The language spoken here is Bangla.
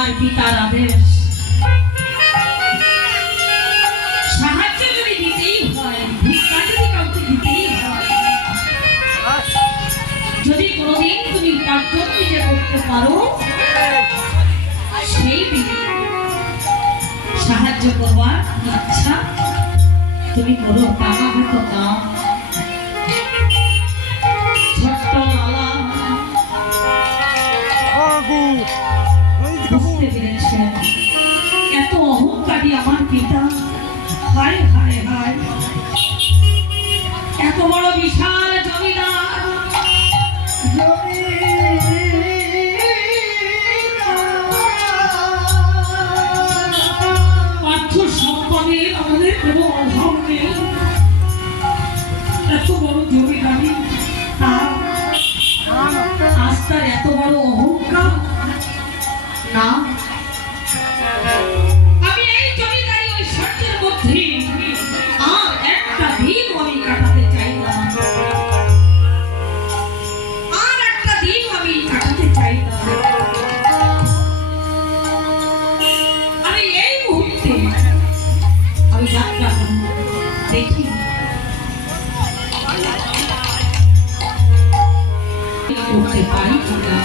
তোমার পিতার আদেশ। সাহায্য যদি দিতেই হয়, ভিক্ষা যদি কাউকে দিতেই হয়, যদি কোনোদিন তুমি উপার্জন নিজে করতে পারো, সেই দিন সাহায্য করবার ইচ্ছা তুমি করো। টাকা হয়তো দাও, ছোট্ট লালা বুঝতে পেরেছেন এত অহংকারী আমার পিতা। হায় হায় হায়, এত বড় বিশাল জমিদার, পার্থ সম্পদের আমাদের কোনো অভাব নেই। এত বড় জমিদারি, আজ তার এত বড় অহংকার। না, আমি এই জমিদারি ঐশ্বর্যের মধ্যে আর একটা দিন আমি কাটাতে চাই না, আর একটা দিন আমি কাটাতে চাই না। আমি এই মুহূর্তে আমি যাত্রা করব, দেখি করতে পারি কিনা।